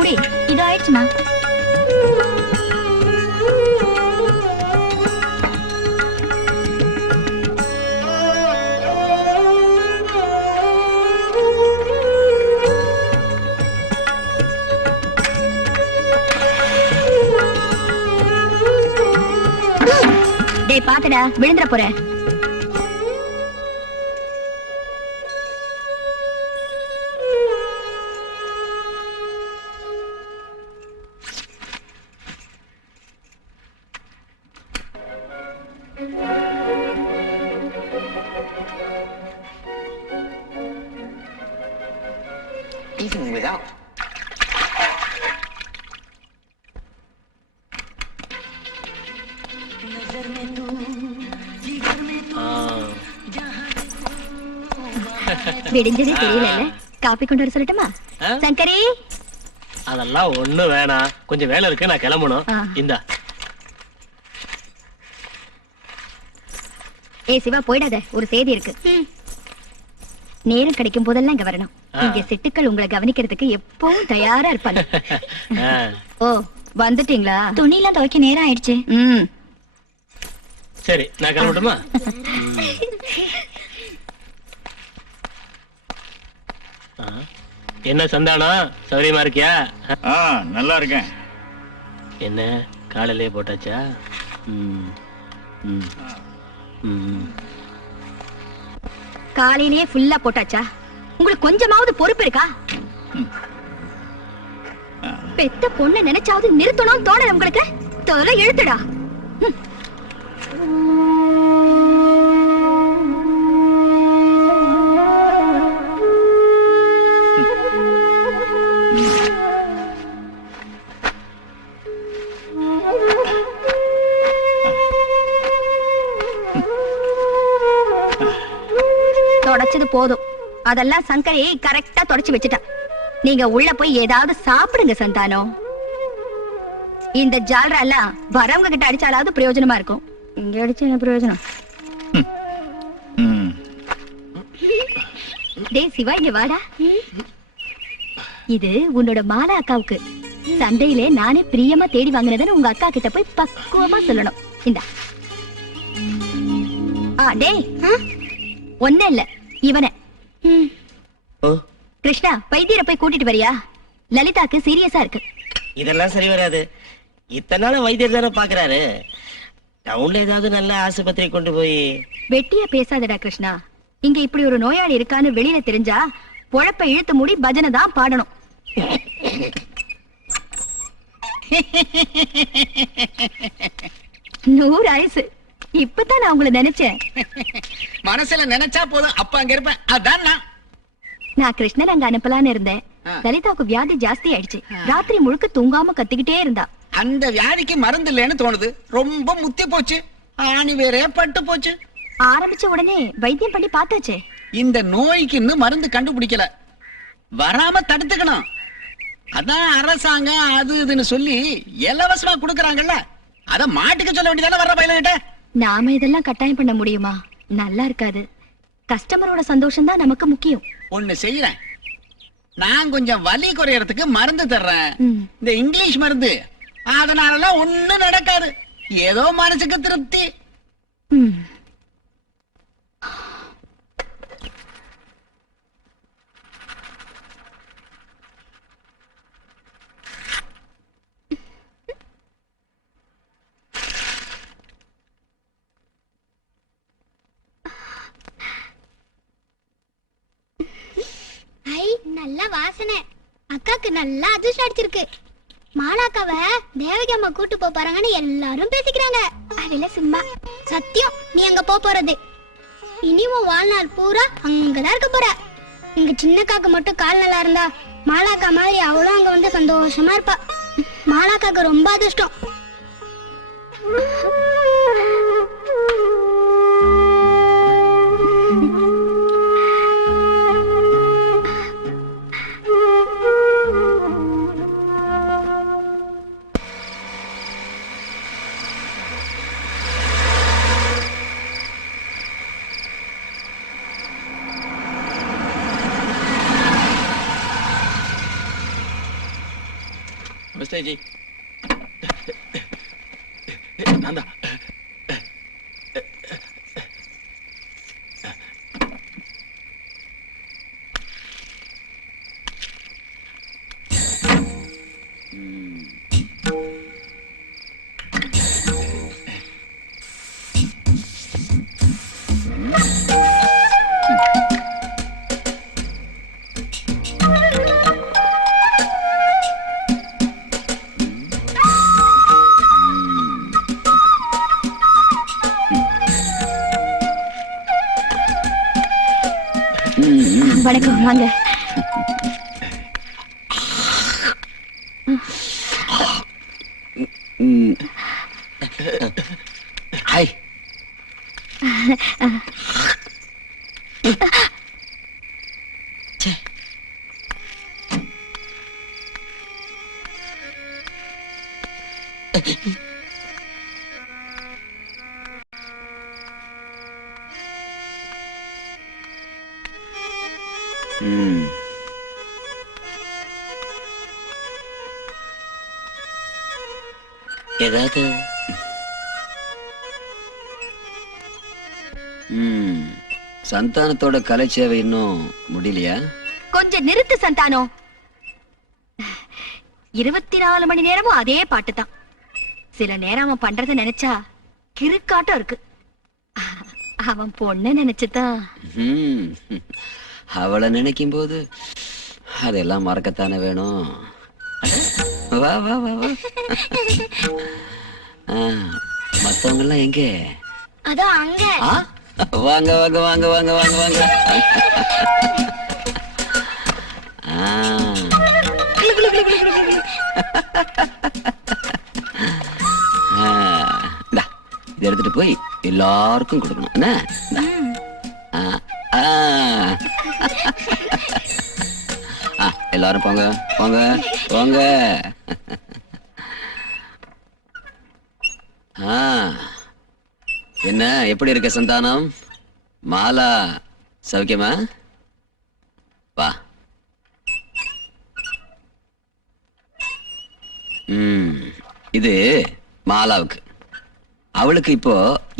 முடி. இது ஆயிடுச்சுமா. டேய் பாத்துடா, விழுந்துற போற. Even without. விடிஞ்சதே தெரியல. காப்பி கொண்டு வர சொல்லட்டுமா? சங்கரி, அதெல்லாம் ஒண்ணு வேணாம். கொஞ்சம் வேலை இருக்கு, நான் கிளம்பணும். இந்தா. ஏய் சிவா, போயிடாத, ஒரு செய்தி இருக்கு. நேரம் கிடைக்கும் போதெல்லாம் இங்க வரணும். இங்க சிட்டுக்கள் உங்களை கவனிக்கிறதுக்கு எப்பவும் தயாரா இருப்பாங்க. ஓ, வந்துட்டீங்களா? துணி எல்லாம் துவைக்க நேரம் ஆயிடுச்சு. சரி, நான் கிளம்பட்டுமா? என்ன சந்தானம், சௌரியமா இருக்கியா? நல்லா இருக்கேன். என்ன காலையிலே போட்டாச்சா? காலையிலேயே ஃபுல்லா போட்டாச்சா? உங்களுக்கு கொஞ்சமாவது பொறுப்பு இருக்கா? பெத்த பொண்ணு நினைச்சாவது நிறுத்தணும் தோணல உங்களுக்கு? தோலை இழுத்துடா. தொடச்சது போதும். அதெல்லாம் சங்கரி கரெக்டா தொடச்சு வச்சுட்டா. நீங்க உள்ள போய் ஏதாவது சாப்பிடுங்க சந்தானம். இந்த ஜால்ரா எல்லாம் வரவங்க கிட்ட அடிச்சாலாவது பிரயோஜனமா இருக்கும். இங்க அடிச்சு என்ன பிரயோஜனம்? டேய் சிவா, இங்க வாடா. இது உன்னோட மாலா அக்காவுக்கு. சந்தையிலே நானே பிரியமா தேடி வாங்கினதுன்னு உங்க அக்கா கிட்ட போய் பக்குவமா சொல்லணும். இந்தா. டேய், ஒண்ணு இல்ல, இவனை. கிருஷ்ணா, வைத்தியரை போய் கூட்டிட்டு வரியா? லலிதாக்கு சீரியஸா இருக்கு. இதெல்லாம் சரி வராது. இத்தனை நாள் வைத்தியர் தானே பாக்குறாரு. டவுன்ல ஏதாவது நல்ல ஆஸ்பத்திரி கொண்டு போய். வெட்டியா பேசாதடா கிருஷ்ணா. இங்க இப்படி ஒரு நோயாளி இருக்கான்னு வெளியில தெரிஞ்சா பொழப்ப இழுத்து மூடி பஜனை தான் பாடணும். நூறு ஆயுசு. இப்பதான் நான் உங்களை நினைச்சேன். மனசுல நினைச்சா போதும், அப்ப அங்க இருப்பேன். அதான் நான் கிருஷ்ணன் அங்க அனுப்பலான்னு இருந்தேன். லலிதாவுக்கு வியாதி ஜாஸ்தி ஆயிடுச்சு. ராத்திரி முழுக்க தூங்காம கத்திக்கிட்டே இருந்தா. அந்த வியாதிக்கு மருந்து இல்லைன்னு தோணுது. ரொம்ப முத்தி போச்சு. ஆணி வேற பட்டு போச்சு. ஆரம்பிச்ச உடனே வைத்தியம் பண்ணி பார்த்தாச்சே. இந்த நோய்க்கு இன்னும் மருந்து கண்டுபிடிக்கல. வராம தடுத்துக்கணும். அதான் அரசாங்கம் அது இதுன்னு சொல்லி இலவசமா கொடுக்கறாங்கல்ல. அத மாட்டுக்கு சொல்ல வேண்டியதானே வர்ற பையன்கிட்ட. நாம இதெல்லாம் கட்டாயம் பண்ண முடியுமா? நல்லா இருக்காது. கஸ்டமரோட சந்தோஷம் தான் நமக்கு முக்கியம். ஒண்ணு செய்யறேன். நான் கொஞ்சம் வலி குறையறதுக்கு மருந்து தர்றேன். இந்த இங்கிலீஷ் மருந்து. அதனாலலாம் ஒண்ணும் நடக்காது. ஏதோ மனசுக்கு திருப்தி. நல்ல வாசனை. அக்காக்கு நல்லா அதிர்ஷ்டம் அடிச்சிருக்கு. மாலாக்காவ தேவகி அம்மா கூட்டு போறாங்கன்னு எல்லாரும் பேசிக்கிறாங்க. அதெல்லாம் சும்மா. சத்தியம், நீ அங்க போறது. இனியும் வாழ்நாள் பூரா அங்கதான் இருக்க போற. எங்க சின்னக்காக்கு மட்டும் கால் நல்லா இருந்தா மாலாக்கா மாதிரி அவளும் அங்க வந்து சந்தோஷமா இருப்பா. மாலாக்காக்கு ரொம்ப அதிர்ஷ்டம். நமஸ்தே ஜி. நான்தா. வணக்கம், வாங்க. ஹாய். ஏதாவது சந்தானத்தோட கலை சேவை இன்னும் முடியலையா? கொஞ்சம் நிறுத்து சந்தானம். 24 மணி நேரமும் அதே பாட்டு தான். சில நேரம் அவன் பண்றத நினைச்சா கிறுக்காட்டம் இருக்கு. அவன் பொண்ணு நினைச்சுதான். அவளை நினைக்கும் போது அதெல்லாம் மறக்கத்தானே வேணும். வா வா வா வா. மத்தவங்க எல்லாம் எங்க? அதோ அங்க. வாங்க வாங்க வாங்க வாங்க வாங்க வாங்க. இதை எடுத்துட்டு போய் எல்லாருக்கும் கொடுக்கணும். என்ன? எல்லாரும் போங்க போங்க போங்க. என்ன எப்படி இருக்க சந்தானம்? மாலா சௌக்கியமா? வா. இது மாலாவுக்கு. அவளுக்கு இப்போ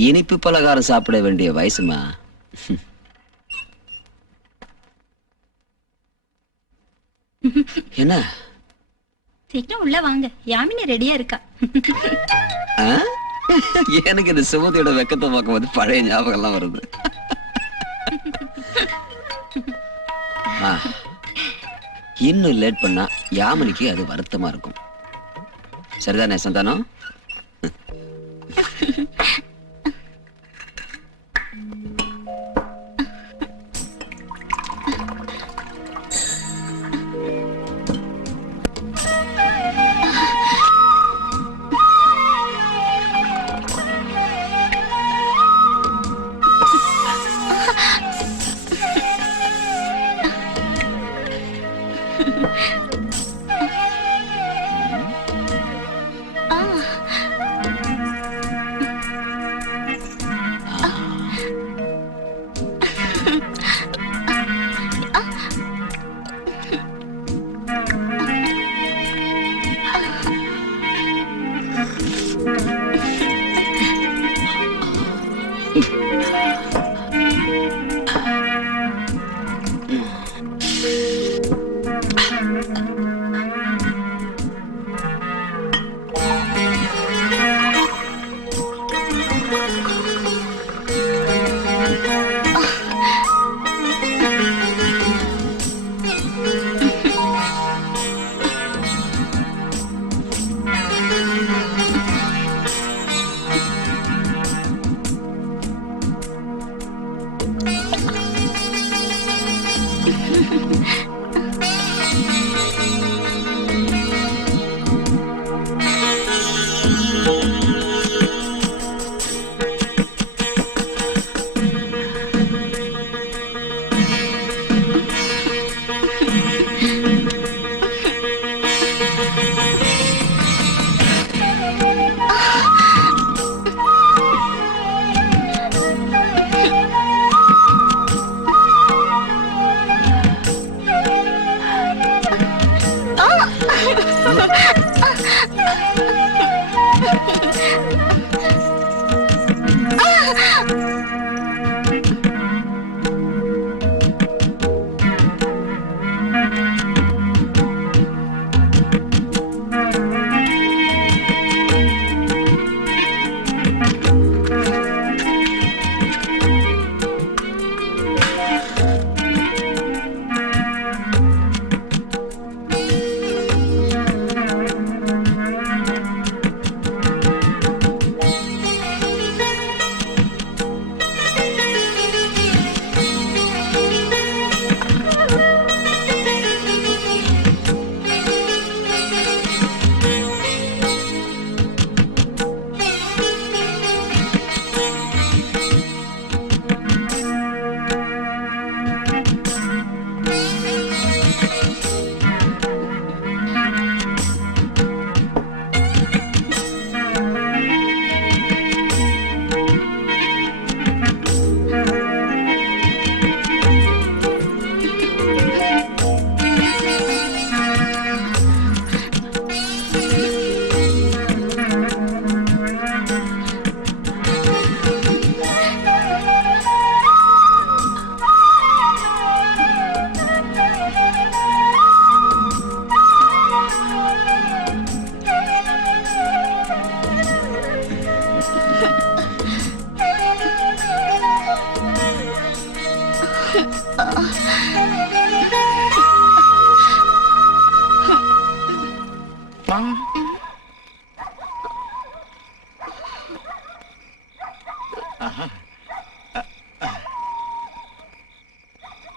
இனிப்பு பலகாரம் சாப்பிட வேண்டிய வயசுமா. என்ன? சீக்கிரம் உள்ள வாங்க, யாமினி ரெடியா இருக்கா. எனக்கு இந்த சுமதியோட வெக்கத்தை பார்க்கும்போது பழைய ஞாபகம் எல்லாம் வருது. இன்னும் லேட் பண்ணா யாமினிக்கு அது வருத்தமா இருக்கும். சரிதானே சந்தானம்?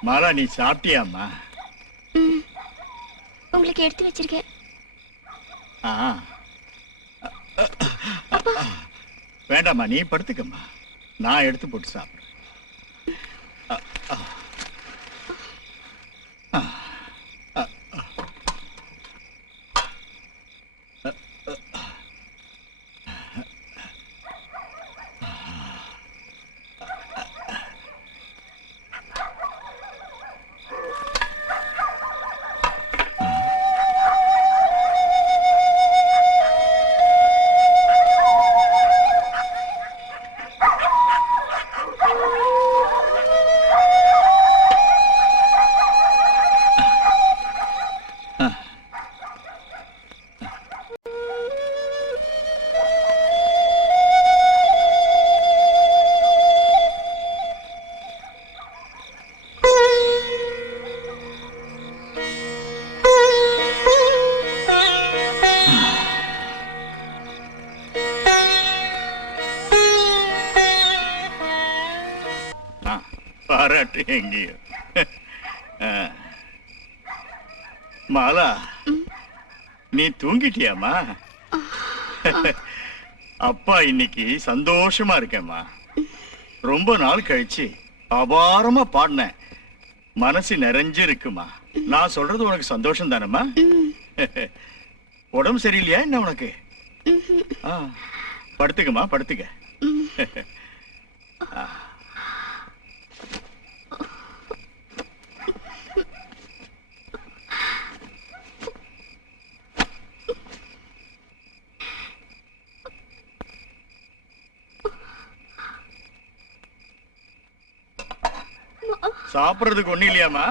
மாலா, நீ சாப்பிட்டியாம்மா? உங்களுக்கு எடுத்து வச்சிருக்கேன். வேண்டாம்மா, நீ படுத்துக்கம்மா. நான் எடுத்து போட்டு சாப்பிடுறேன். பாராட்டு எங்கேயோ. மாலா, நீ தூங்கிட்டியாமா? அப்பா இன்னைக்கு சந்தோஷமா இருக்கேம்மா. ரொம்ப நாள் கழிச்சு அபாரமா பாடினேன். மனசு நிறைஞ்சு இருக்குமா. நான் சொல்றது உனக்கு சந்தோஷம் தானம்மா? உடம்பு சரியில்லையா என்ன உனக்கு? படுத்துக்கம்மா, படுத்துக்க. சாப்பிடுறதுக்கு ஒண்ணு இல்லையாமா?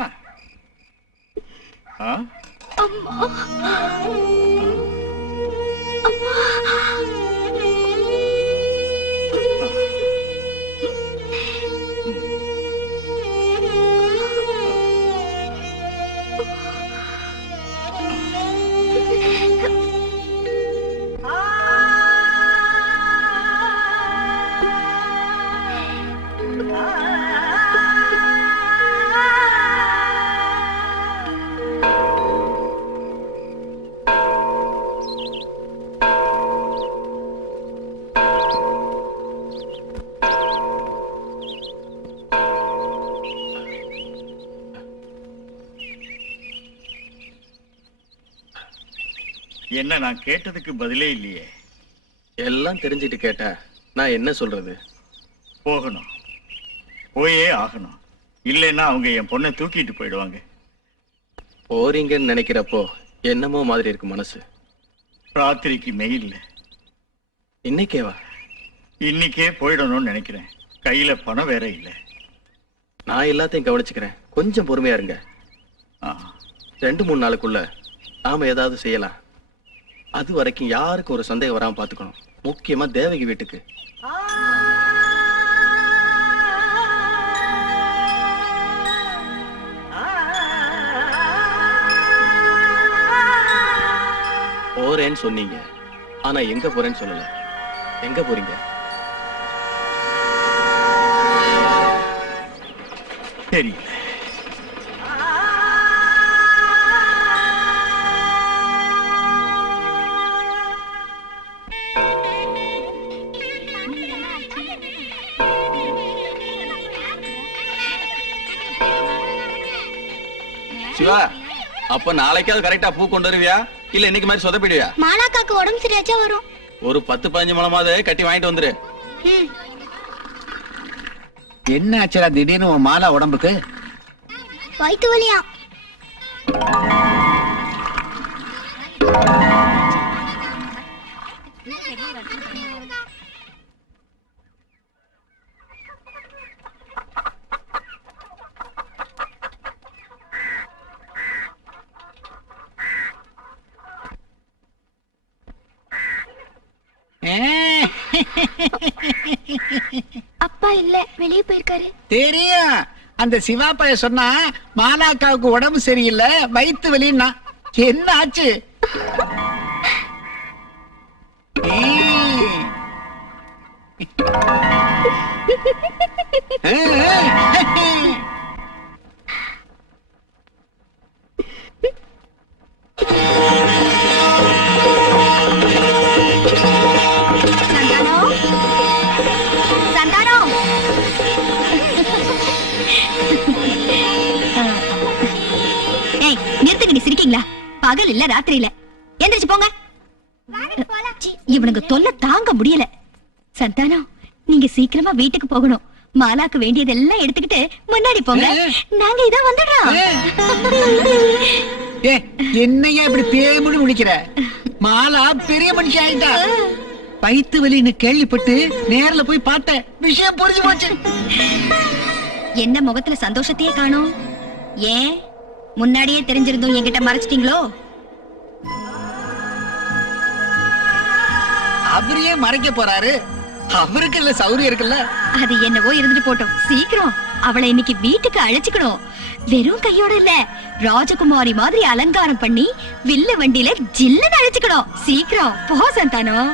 என்ன நான் கேட்டதுக்கு பதிலே இல்லையே? எல்லாம் தெரிஞ்சிட்டு கேட்டா நான் என்ன சொல்றது? போகணும், போயே ஆகணும். இல்லைன்னா அவங்க என் பொண்ணை தூக்கிட்டு போயிடுவாங்க. போறீங்கன்னு நினைக்கிறப்போ என்னமோ மாதிரி இருக்கு மனசு. ராத்திரிக்கு மெயில். இன்னைக்கேவா? இன்னைக்கே போயிடணும்னு நினைக்கிறேன். கையில பணம் வேற இல்லை. நான் எல்லாத்தையும் கவனிச்சுக்கிறேன், கொஞ்சம் பொறுமையா இருங்க. 2-3 நாளுக்குள்ள நாம ஏதாவது செய்யலாம். அது வரைக்கும் யாருக்கும் ஒரு சந்தேகம் வராம பாத்துக்கணும். முக்கியமா தேவகி வீட்டுக்கு. போறேன்னு சொன்னீங்க, ஆனா எங்க போறேன்னு சொல்லல. எங்க போறீங்க? தெரியல. சிவா, அப்ப நாளைக்காவது கரெக்டா பூ கொண்டு வருவியா இல்ல இன்னைக்கு மாதிரி சொதப்பிடுவியா? மாலாக்காக்கு உடம்பு சரியாச்சா வரும். ஒரு 10-15 முழமாவது கட்டி வாங்கிட்டு வந்துரு. ம். என்ன ஆச்சுடா திடீர்னு உன் மாலா உடம்புக்கு? வயித்து வலியா? அப்பா இல்ல, வெளியே போயிருக்காரு. தெரியும். அந்த சிவா பைய சொன்னா மாலாக்காவுக்கு உடம்பு சரியில்லை, வயித்து வலின்னா. என்ன ஆச்சு? சந்தானம், சந்தானம். ஏய், நிறுத்துங்கடி, சிரிக்கீங்களா? பகல் இல்ல ராத்திரி இல்ல, எந்திரிச்சு போங்க. இவனுங்க தொல்லை தாங்க முடியல. சந்தானம், நீங்க சீக்கிரமா வீட்டுக்கு போகணும். மாலாக்கு வேண்டியதெல்லாம் எடுத்துக்கிட்டு முன்னாடி போங்க, நாங்க இதான் வந்துடுறோம். ஏ, என்னையா இப்படி பேமுடி முடிக்கிற? மாலா பெரிய மனுஷி ஆயிட்டா. வயித்து வலின்னு கேள்விப்பட்டு நேர்ல போய் பார்த்தேன், விஷயம் புரிஞ்சு போச்சு. என்ன முகத்துல சந்தோஷத்தையே காணோம்? ஏன் முன்னாடியே தெரிஞ்சிருந்தோம் என்கிட்ட மறைச்சிட்டீங்களோ? அவரையே மறைக்க போறாரு. அவருக்கு இல்ல சௌரியம் இருக்குல்ல. அது என்னவோ இருந்துட்டு போட்டோம். சீக்கிரம் அவளை இன்னைக்கு வீட்டுக்கு அழைச்சுக்கணும். வெறும் கையோட இல்ல, ராஜகுமாரி மாதிரி அலங்காரம் பண்ணி வில்ல வண்டியில ஜில்லுன்னு அழைச்சுக்கணும். சீக்கிரம் போ சந்தானம்.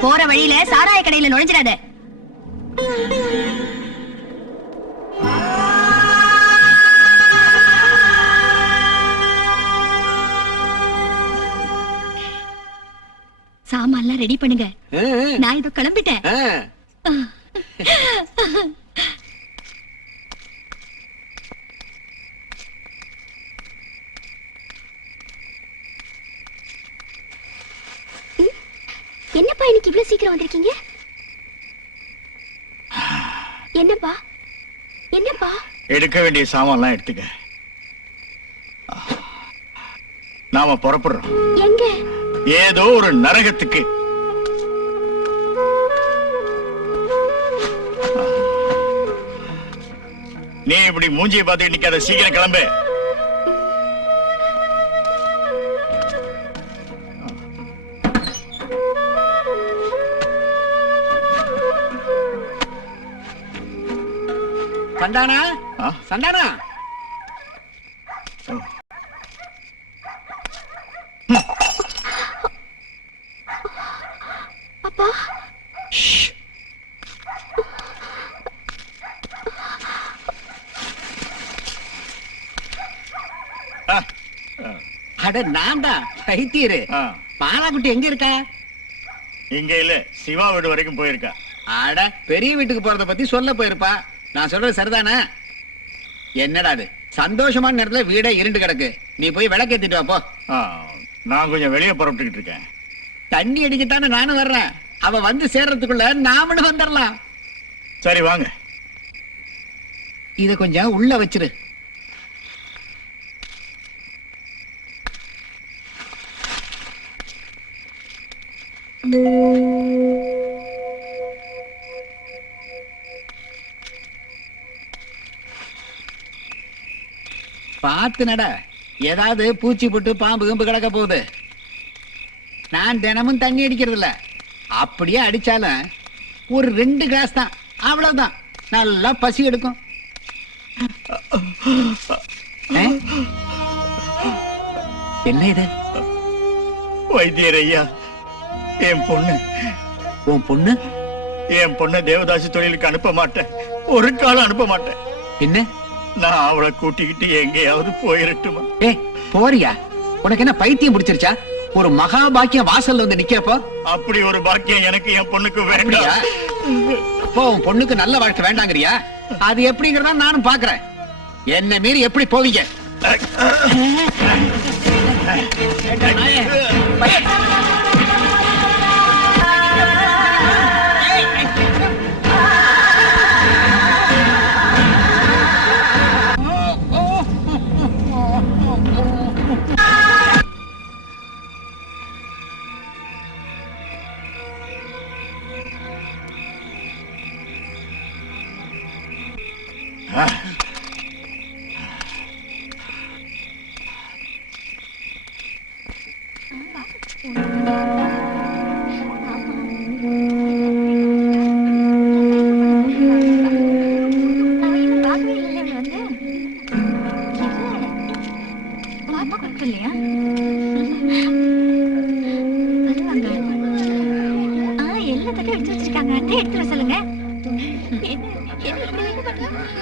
போற வழியில சாராய கடையில நுழைஞ்சிடாத. சாமான்லாம் ரெடி பண்ணுங்க, நான் இதோ கிளம்பிட்டேன். என்னப்பா இன்னைக்கு இவ்வளவு சீக்கிரம் வந்திருக்கீங்க? என்னப்பா என்னப்பா? எடுக்க வேண்டிய சாமான்லாம் எடுத்துக்க. நாம புறப்படுறோம். எங்க? ஏதோ ஒரு நரகத்துக்கு. நீ இப்படி மூஞ்சியை பார்த்து நிக்காத, சீக்கிரம் கிளம்பு. சந்தானா, ஆ? சந்தானா. அப்பா, ஆ, அட நான்டா பைத்தியரு. ஆ. மாலாக்குட்டி எங்க இருக்கா? இங்க இல்ல, சிவா வீடு வரைக்கும் போயிருக்கா. அட, பெரிய வீட்டுக்கு போறத பத்தி சொல்ல போயிருப்பா. நான் சொல்றது சரிதானே? என்னடா அது, சந்தோஷமான நேரத்துல வீடே இருண்டு கிடக்கு. நீ போய் விளக்கேத்திட்டு வா போ. ஆ, நான் கொஞ்சம் வெளியே புறப்பட்டுக்கிட்டு இருக்கேன். தண்ணி அடிக்கத்தானே நானும் வர்றேன். அவ வந்து சேர்றதுக்குள்ள நாமளும் வந்துடலாம். சரி வாங்க. இத கொஞ்சம் உள்ள வச்சிரு. பார்த்து நட, ஏதாவது பூச்சி போட்டு பாம்பு கம்பு கிடக்க போகுது. நான் தினமும் தண்ணி அடிக்கிறது இல்ல, அப்படியே அடிச்சாலும் ஒரு 2 கிளாஸ் தான், அவ்வளவுதான். நல்லா பசி எடுக்கும். என்ன இது? வைத்தியர் ஐயா, என் பொண்ணு. உன் பொண்ணு? என் பொண்ணு தேவதாசி தொழிலுக்கு அனுப்ப மாட்டேன், ஒரு காலம் அனுப்ப மாட்டேன். என்ன நான் அவளை கூட்டிக்கிட்டு எங்கேயாவது போயிரட்டுமா? ஏய் போறியா? உனக்கு என்ன பைத்தியம் பிடிச்சிருச்சா? ஒரு மகா பாக்கியம் வாசல்ல வந்து நிக்கிறப்போ அப்படி ஒரு பாக்கியம் எனக்கு என் பொண்ணுக்கு அப்படியா? வேண்டாம். அப்போ உன் பொண்ணுக்கு நல்ல வாழ்க்கை வேண்டாங்கறியா? அது எப்படிங்கறதா நானும் பாக்குறேன். என்ன மீறி எப்படி போவீங்க?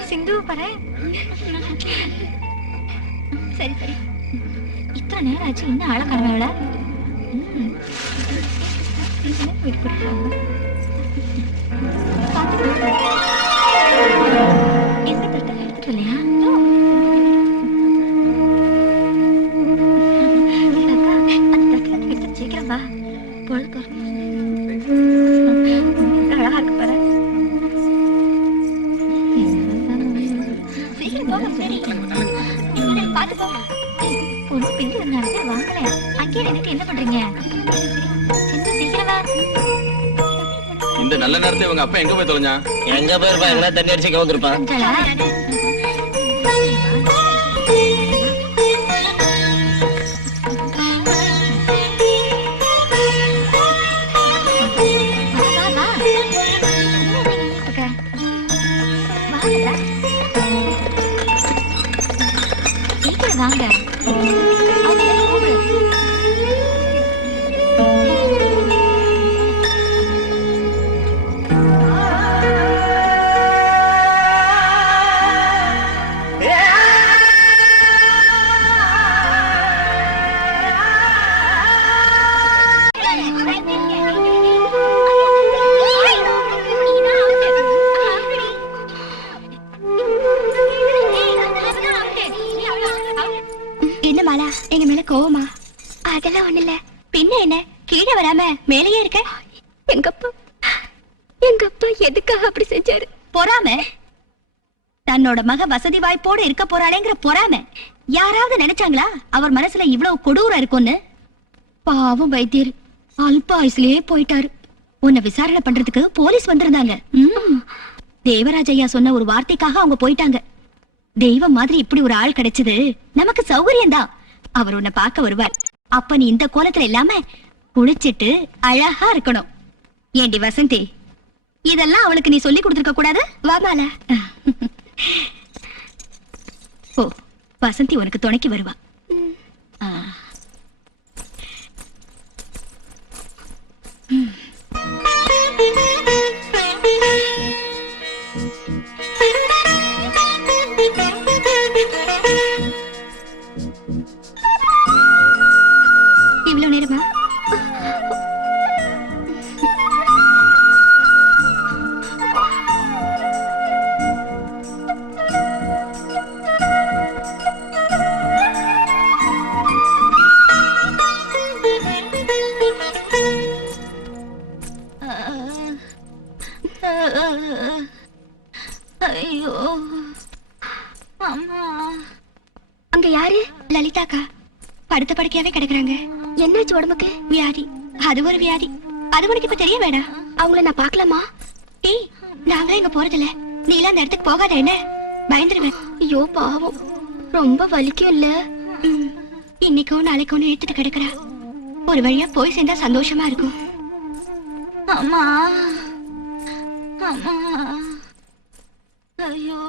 சிந்து பாரு. சரி சரி, இத்தனை நேரம் ஆச்சு, இன்னும் ஆள காணல. எந்த தட்டை எடுத்துட்டு இல்லையா? அந்த தட்டை எடுத்து சீக்கிரம் வா. பொழுது பாரு, அழகா இருக்கு பாரு. சீக்கிரம் போக. சரி பாத்து போங்க. பொண்ணு பெரிய நடந்து வாங்கல. அங்கே நின்னுட்டு என்ன பண்றீங்க? சிந்து சீக்கிரம் வா. இந்த நல்ல நேரத்தை இவங்க அப்பா எங்க போய் தொலைஞ்சா? எங்க போயிருப்பா? எங்கன்னா தண்ணி அடிச்சு கவுந்துருப்பான். கொஞ்சலா வாங்க. என்ன மாலா, எங்க மேல கோவமா? அதெல்லாம் ஒண்ணு இல்ல. பின்ன என்ன, கீழே வராம மேலேயே இருக்க? எங்க அப்பா எதுக்காக அப்படி செஞ்சாரு? பொறாம. தன்னோட மக வசதி வாய்ப்போட இருக்க போறாளேங்கிற பொறாம. யாராவது நினைச்சாங்களா அவர் மனசுல இவ்வளவு கொடூரம் இருக்கும்னு? பாவம் வைத்தியர் அல்ப ஆயுசுலயே போயிட்டாரு. உன்னை விசாரணை பண்றதுக்கு போலீஸ் வந்திருந்தாங்க. தேவராஜ் ஐயா சொன்ன ஒரு வார்த்தைக்காக அவங்க போயிட்டாங்க. தெய்வம் மாதிரி இப்படி ஒரு ஆள் கிடைச்சது நமக்கு சௌகரியம் தான். அவர் உன்னை பார்க்க வருவார். அப்ப நீ இந்த கோலத்துல இல்லாம குளிச்சிட்டு அழகா இருக்கணும். ஏண்டி வசந்தி, இதெல்லாம் அவளுக்கு நீ சொல்லி கொடுத்துருக்க கூடாது? வாமால. ஓ, வசந்தி உனக்கு துணைக்கு வருவா. இவ்வளவு நேரமா? ஐயோ அம்மா. அங்க யாரு? லலிதாக்கா படுத்த படுக்கையாவே கிடக்குறாங்க. என்னாச்சு உடம்புக்கு? வியாதி. அது ஒரு வியாதி. அது உனக்கு இப்ப தெரிய வேணாம். அவங்கள நான் பாக்கலாமா? ஏய், நாங்களே இங்க போறதில்ல. நீ எல்லாம் அந்த இடத்துக்கு போகாத, என்ன பயந்துருவேன். ஐயோ பாவம், ரொம்ப வலிக்கும் இல்ல? இன்னைக்கோ நாளைக்கோ இழுத்துட்டு கிடக்குறா. ஒரு வழியா போய் சேர்ந்தா சந்தோஷமா இருக்கும். அம்மா அம்மா. ஐயோ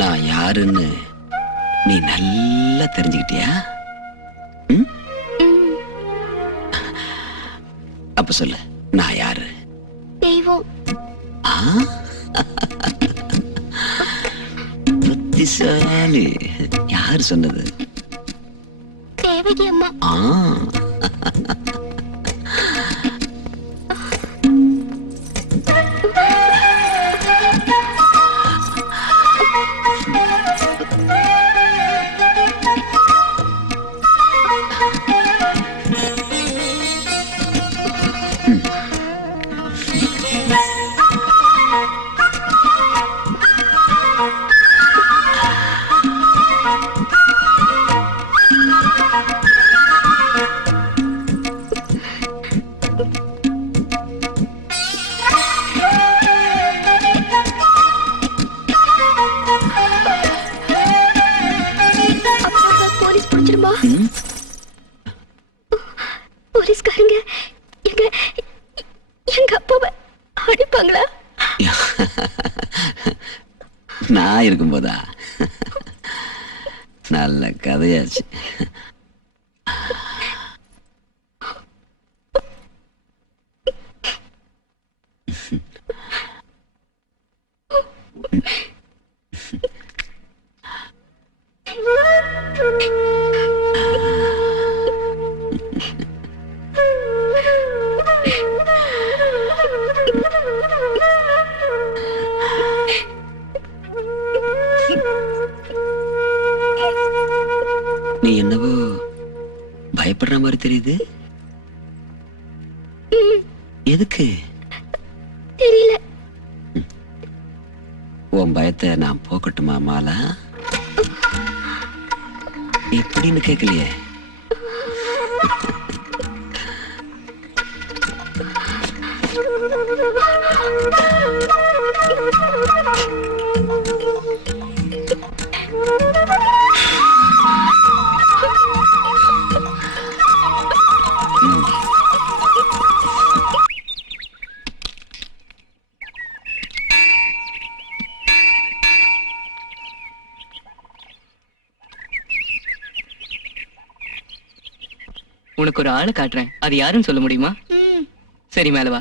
நான் யாருன்னு நீ நல்லா தெரிஞ்சுக்கிட்டியா? ம்? அப்ப சொல்லு, நான் யாரு? தெய்வம். ஆ? புத்திசாலி. யார் சொன்னது? தேவகி அம்மா. ஆ. போலீஸ் பிடிச்சிருமா? ம்? போலீஸ்காரங்க எங்க அப்பாவை அடிப்பாங்களா? நான் இருக்கும்போதா? நல்ல கதையாச்சு. நீ என்னவோ பயப்படுற மாதிரி தெரியுது. எதுக்கு? தெரியல. உன் பயத்தை நான் போக்கட்டுமா மாலா? எப்படின்னு கேட்கலையே. உனக்கு ஒரு ஆளை காட்டுறேன், அது யாருன்னு சொல்ல முடியுமா? சரி, மேல வா,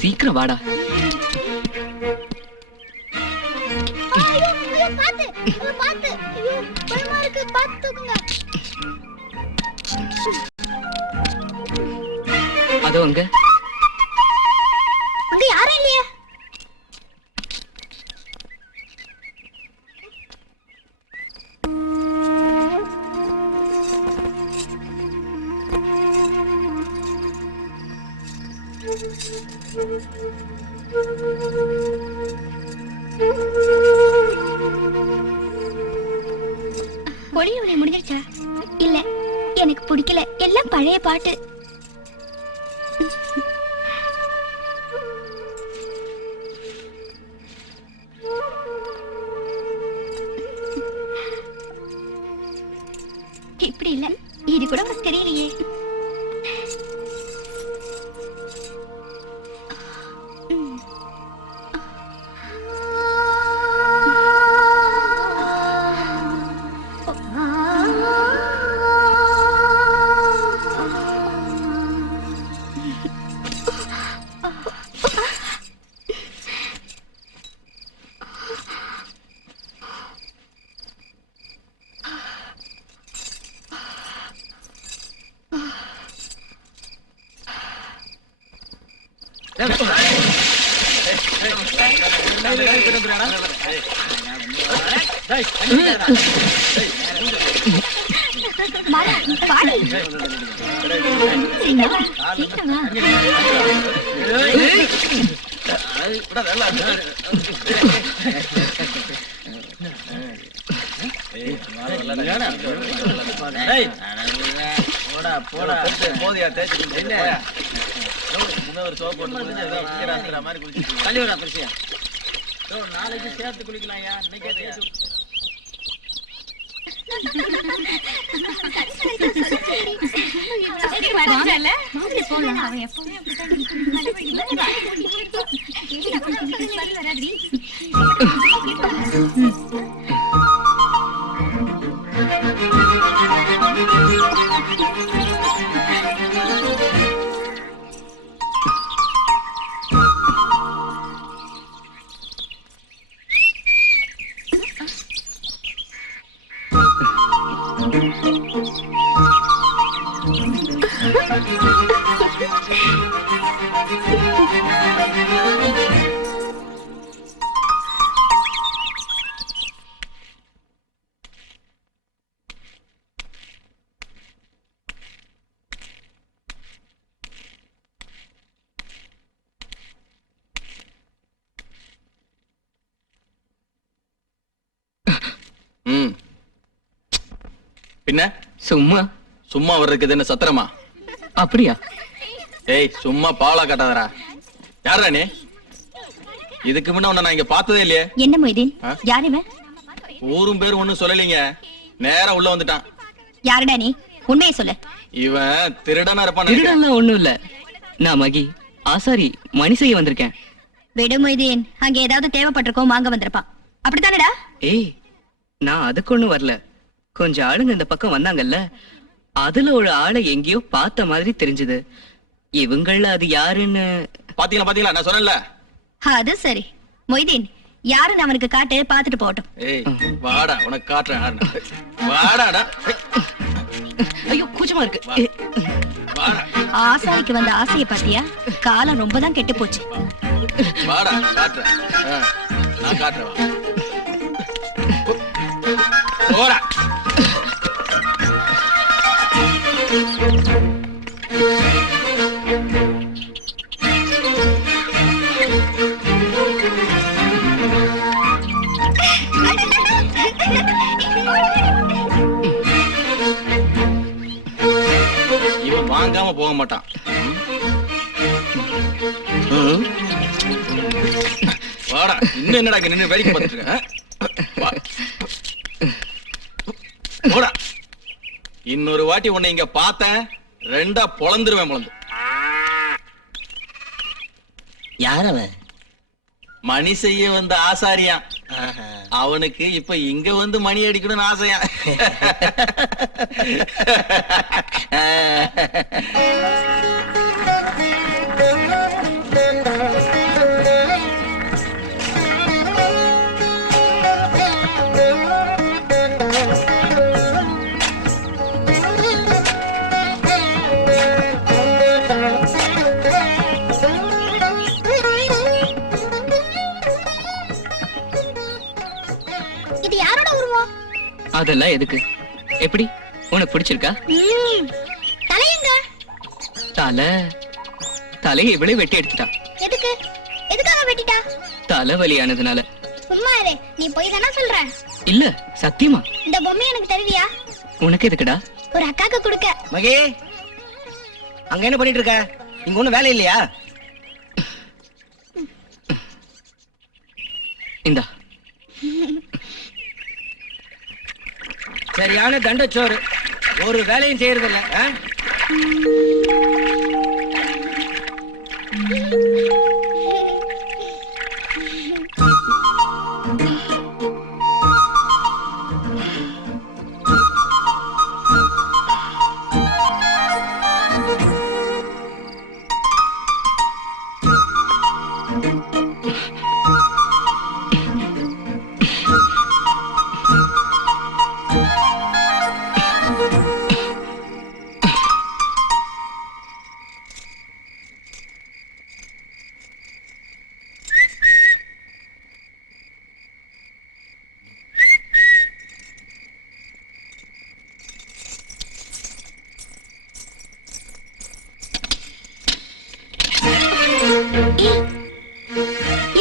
சீக்கிரம் வாடா. அதோ அங்க யாரும் இல்லையா? ஒளியுடைய முடிஞ்சிருச்சா? இல்ல, எனக்கு பிடிக்கல. எல்லாம் பழைய பாட்டு. இப்படி இல்ல, இது கூட உனக்கு தெரியலையே. மாலா, வாடி. சீனா, சீக்கிரம் வா. போதியா தேய்ச்சி சோப்பு நாளைக்கு சேர்த்து குளிக்கலாம். இன்னைக்கே பின்ன சும்மா சும்மா வர்றதுக்கு என்ன சத்திரமா? அப்படியா? ஏய் சும்மா பாலா கட்டாதரா. யாரா நீ? இதுக்கு முன்ன உன்னை நான் இங்க பார்த்ததே இல்லையே. என்ன மொய்தீன், யார் இவன்? ஊரும் பேர் ஒண்ணும் சொல்லலீங்க, நேரா உள்ள வந்துட்டான். யாருடா நீ? உண்மையை சொல்லு. இவன் திருடனா இருப்பான். திருடன்லாம் ஒண்ணும் இல்ல, நான் மகி ஆசாரி மணி செய்ய வந்திருக்கேன். விடு மொய்தீன், அங்க ஏதாவது தேவைப்பட்டிருக்கோம், வாங்க வந்திருப்பான். அப்படித்தானடா? ஏய், நான் அதுக்கு ஒண்ணும் வரல. கொஞ்சம் ஆளுங்க இந்த பக்கம் வந்தாங்கல்ல, அதுல ஒரு ஆளை எங்கேயோ பார்த்த மாதிரி தெரிஞ்சது. இவங்கள அது யாருன்னு பாத்தீங்களா? பாத்தீங்களா, நான் சொன்னேன்ல. அது சரி மொய்தீன், யாருன்னு அவனுக்கு காட்டு, பாத்துட்டு போகட்டும். ஏய் வாடா, உனக்கு காட்டுறேன். வாடாடா. ஐயோ கூச்சமா இருக்கு. வாடா. ஆசாரிக்கு வந்த ஆசையை பாத்தியா? காலம் ரொம்ப தான் கெட்டு போச்சு. வாடா காட்டுறேன். நான் காட்டுறேன். போடா. இவன் வாங்காம போக மாட்டான். வாடா. இன்னும் என்னடா நின்று வேடிக்கை பார்த்துட்டு இருக்க? போடா. இன்னொரு வாட்டி உன்னை இங்க பார்த்தேன், ரெண்டா பொளந்துருவேன். பொளந்து யார் அவன்? மணி செய்ய வந்த ஆசாரியா. அவனுக்கு இப்ப இங்க வந்து மணி அடிக்கணும்னு ஆசையா. இது யாரோட உருவம்? அதெல்லாம் எதுக்கு? எப்படி உனக்கு பிடிச்சிருக்கா? தலையங்க. தலையை இவளே வெட்டி எடுத்துட்டா. எதுக்கு? எதுக்காக வெட்டிட்டா? தலைவலியானதுனால. சும்மா இரு, நீ போய் தானே சொல்ற. இல்ல சத்தியமா. இந்த பொம்மை எனக்கு தருவியா? உனக்கு எதுக்குடா? ஒரு அக்காக்கு கொடுக்க. மகி, அங்க என்ன பண்ணிட்டு இருக்க? இங்க ஒண்ணும் வேலை இல்லையா? இந்தா. சரியான தண்டச்சோறு, ஒரு வேலையும் செய்யறது இல்ல.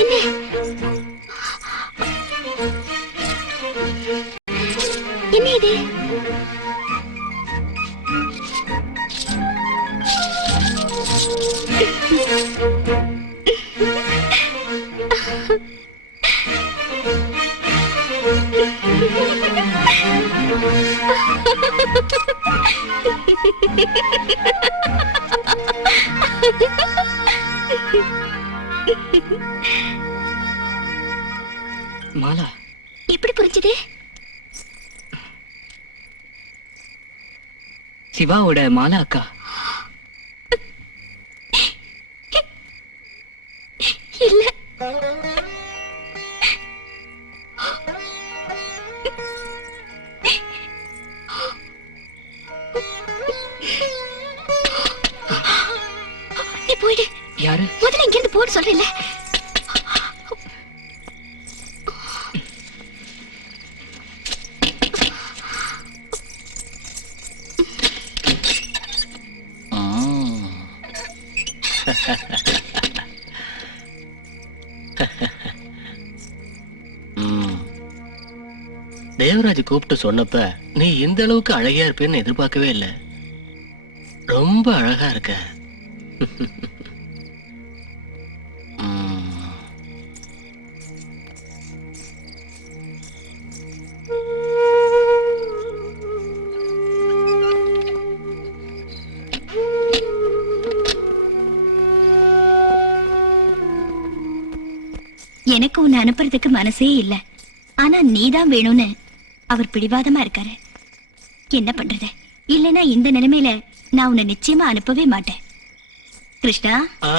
என்ன என்ன இது? மாலா, எப்படி புரிஞ்சுது? சிவாவோட மாலா அக்கா. இல்ல, நீ போயிடு. யாரு? முதல்ல இங்க இருந்து போடு சொல்றேன்ல. தேவராஜ் கூப்பிட்டு சொன்னப்ப நீ இந்த அளவுக்கு அழகியா இருப்பேன்னு எதிர்பார்க்கவே இல்லை. ரொம்ப அழகா இருக்க. எனக்கு உன்னை அனுப்புறதுக்கு மனசே இல்ல. ஆனா நீதான் வேணும்னு அவர் பிடிவாதமா இருக்காரு. என்ன பண்றது? இல்லைன்னா இந்த நிலைமையில நான் உன்னை நிச்சயமா அனுப்பவே மாட்டேன். கிருஷ்ணா, ஆ,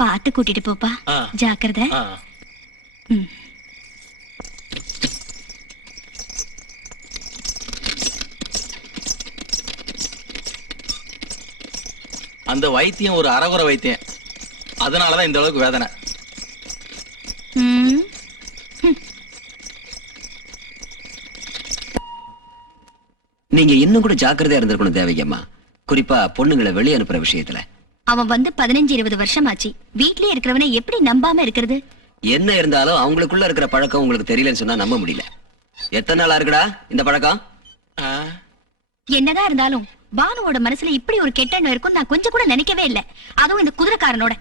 பார்த்து கூட்டிட்டு போப்பா. ஆ. ஜாக்கிரதை. ஆ. ம். அந்த வைத்தியம் ஒரு அறகுறை வைத்தியம். அதனாலதான் இந்த அளவுக்கு வேதனை. ம். நீங்க இன்னும் கூட ஜாக்கிரதையா இருந்திருக்கணும் தேவகியம்மா. குறிப்பா பொண்ணுங்களை வெளியே அனுப்புற விஷயத்துல. அவன் வந்து 15-20 வருஷம் ஆச்சு. வீட்லயே இருக்கிறவனை எப்படி நம்பாம இருக்கிறது? என்ன இருந்தாலும் அவங்களுக்குள்ள இருக்கிற பழக்கம் உங்களுக்கு தெரியலன்னு சொன்னா நம்ப முடியல. எத்தனை நாளா இருக்குடா இந்த பழக்கம்? ஆ, என்னதான் இருந்தாலும் பானுவோட மனசுல இப்படி ஒரு கெட்ட எண்ணம் இருக்கும் நான் கொஞ்சம் கூட நினைக்கவே இல்லை. அதுவும் இந்த குதிரைக்காரனோட.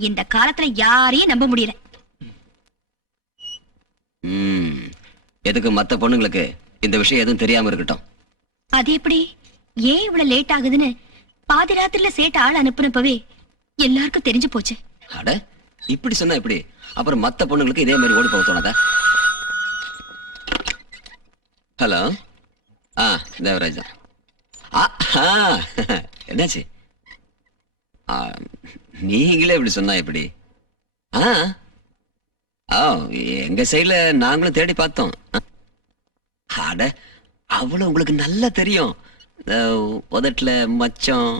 இந்த காலத்துல யாரையும் நம்ப முடியல. எதுக்கு மத்த பொண்ணுங்களுக்கு இந்த விஷயம் எதுவும் தெரியாம இருக்கட்டும். அது எப்படி? ஏன் இவ்வளவு லேட் ஆகுதுன்னு பாதி ராத்திரில சேட்ட ஆள் அனுப்புனப்பவே எல்லாருக்கும் தெரிஞ்சு போச்சு. அட, இப்படி சொன்னா எப்படி? அப்புறம் மத்த பொண்ணுங்களுக்கு இதே மாதிரி ஓடி போக தோணாதா? ஹலோ. தேவராஜ் தான். என்னாச்சு? நீங்களே இப்படி சொன்னா எப்படி? எங்க சைடுல நாங்களும் தேடி பார்த்தோம். அட, அவ்வளவு உங்களுக்கு நல்லா தெரியும். உதட்டுல மச்சம்.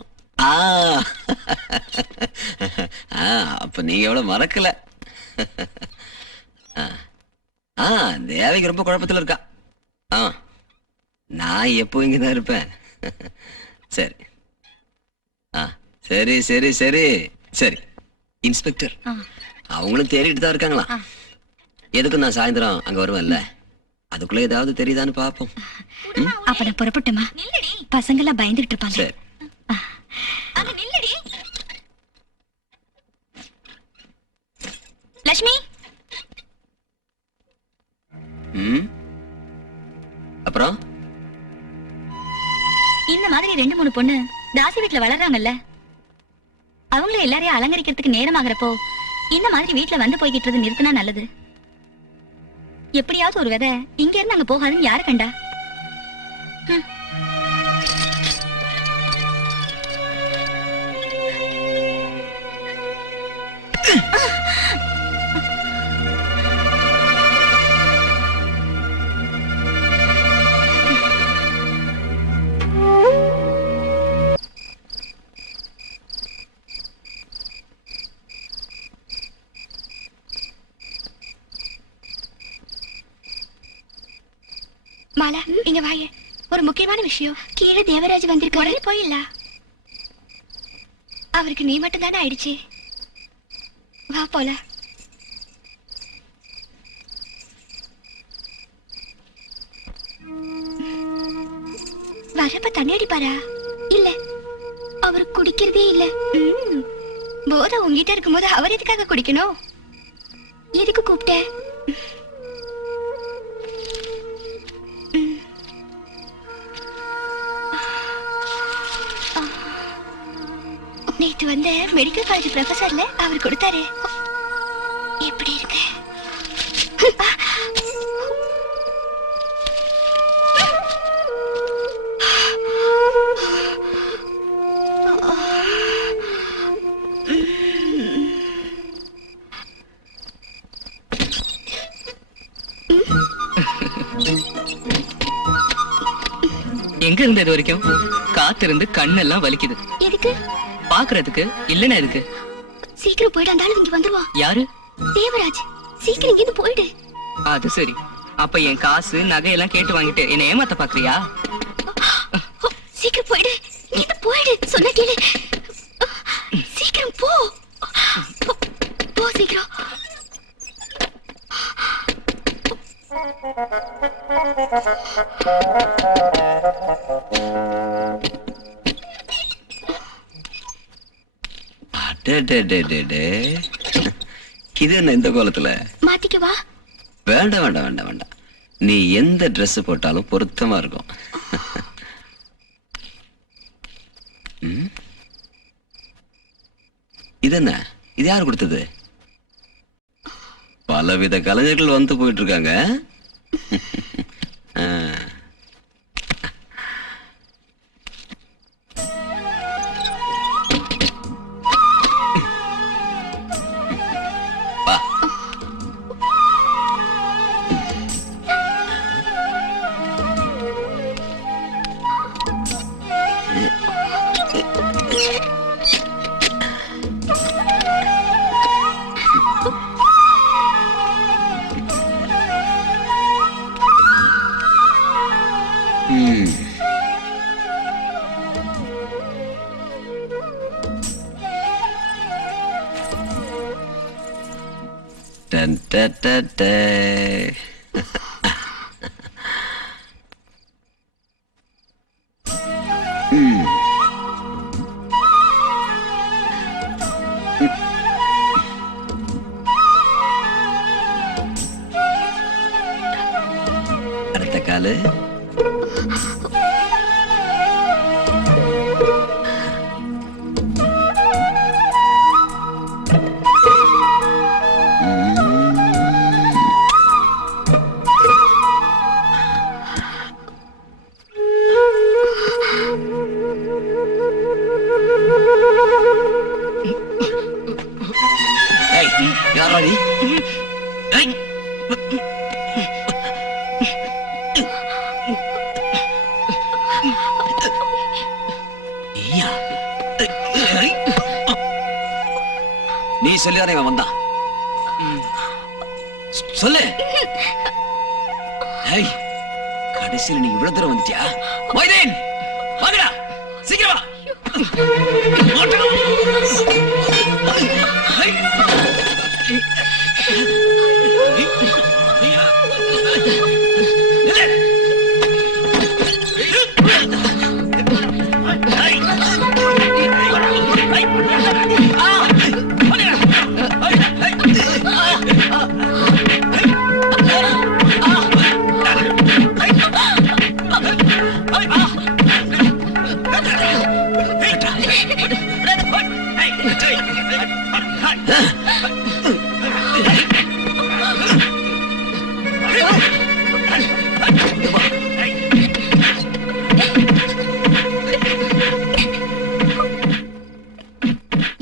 அப்ப நீங்க எவ்வளவு மறக்கல. தேவைக்கு ரொம்ப குழப்பத்துல இருக்கா. நான் எப்போ இங்கதான் இருப்பேன். சரி. சரி சரி சரி சரி. இன்ஸ்பெக்டர் அவங்களும் தேடிட்டு தான் இருக்காங்களா? எதுக்கும் நான் சாயந்தரம் அங்க வருவேன்ல, அதுக்குள்ள ஏதாவது தெரியுதான்னு பாப்போம். அப்ப நான் புறப்பட்டுமா? பசங்க எல்லாம் பயந்துட்டு இருப்பாங்க. சரி. லட்சுமி, அப்புறம் இந்த மாதிரி 2-3 பொண்ணு தாசி வீட்டுல வளர்றாங்கல்ல, அவங்கள எல்லாரையும் அலங்கரிக்கிறதுக்கு நேரம் ஆகிறப்போ இந்த மாதிரி வீட்டுல வந்து போய்கிட்டு நிறுத்தினா நல்லது. எப்படியாவது ஒரு விதை இங்க இருந்து அங்க போகாதுன்னு யாரு கண்டா? மாலா, இங்க வாயே. ஒரு முக்கியமான விஷயம். கீழே தேவராஜ் வந்திருக்காரு. உடனே போயிடலாம். அவருக்கு நீ மட்டும் தானே ஆயிடுச்சு. வா போல. வரப்ப தண்ணி அடிப்பாரா? இல்ல, அவர் குடிக்கிறதே இல்ல. போதை உங்ககிட்ட இருக்கும்போது அவர் எதுக்காக குடிக்கணும்? எதுக்கு கூப்பிட்ட? நேத்து வந்து மெடிக்கல் காலேஜ் ப்ரொஃபசர்ல அவர் கொடுத்தாரு. எப்படி இருக்கு? எங்க இருந்து இது வரைக்கும்? காத்திருந்து கண்ணெல்லாம் வலிக்குது. எதுக்கு? பாக்குறதுக்கு. இல்லன்னா எதுக்கு? சீக்கிரம் போயிட்டு அந்த ஆளு இங்க வந்துருவான். யாரு? தேவராஜ். சீக்கிரம் இங்க இருந்து போயிடு. அது சரி. அப்ப என் காசு நகையெல்லாம் கேட்டு வாங்கிட்டு என்ன ஏமாத்த பாக்குறியா? சீக்கிரம் போயிடு. இங்க போயிடு. சொன்னா கேளு. சீக்கிரம் போ. போ சீக்கிரம். இது என்ன இந்த கோலத்துல? மாத்திக்கவா? வேண்டாம் வேண்டாம் வேண்டாம் வேண்டாம். நீ எந்த Dress போட்டாலும் பொருத்தமா இருக்கும். இது என்ன? இது யாரு கொடுத்தது? பலவித கலைஞர்கள் வந்து போயிட்டு இருக்காங்க. Dun, dun, dun, dun. அடுத்த காலு. யாரா நீ? நீ சொல்லிதானே இவன் வந்தான்? சொல்லு. கடைசியில் நீ இவ்வளவு தூரம் வந்துட்டியா? மைதீன், வாங்கடா, சீக்கிரம்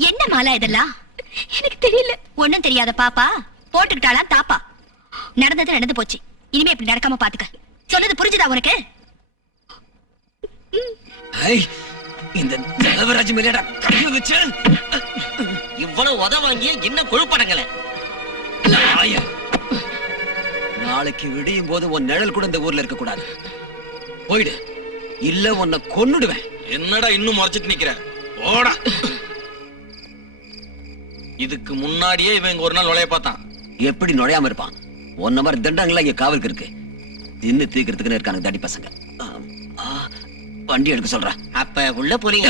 என்ன மாலா இதெல்லாம்? எனக்கு தெரியல. ஒண்ணும் தெரியாத பாப்பா போட்டுக்கிட்டாளா தாப்பா? நடந்தது நடந்து போச்சு. இனிமே இப்படி நடக்காம பாத்துக்க. சொல்லுது புரிஞ்சுதா உனக்கு? இந்த தேவராஜ் மேலடா கைய வச்சு இவ்வளவு உத வாங்கிய இன்னும் கொழுப்படங்களே. நாளைக்கு விடியும் போது உன் நிழல் கூட இந்த ஊர்ல இருக்க கூடாது. போயிடு, இல்ல உன்னை கொன்னுடுவேன். என்னடா இன்னும் மறைச்சிட்டு நிக்கிற? ஓடா. இதுக்கு முன்னாடியே இவன் இங்க ஒரு நாள் நுழைய பார்த்தான். எப்படி நுழையாம இருப்பான்? ஒன் நம்பர் திண்டங்களா இங்க காவலுக்கு இருக்கு. தின்னு தீக்கிறதுக்குன்னு இருக்காங்க தடி பசங்க. வண்டி எடுக்க சொல்றேன். அப்ப உள்ள போறீங்க?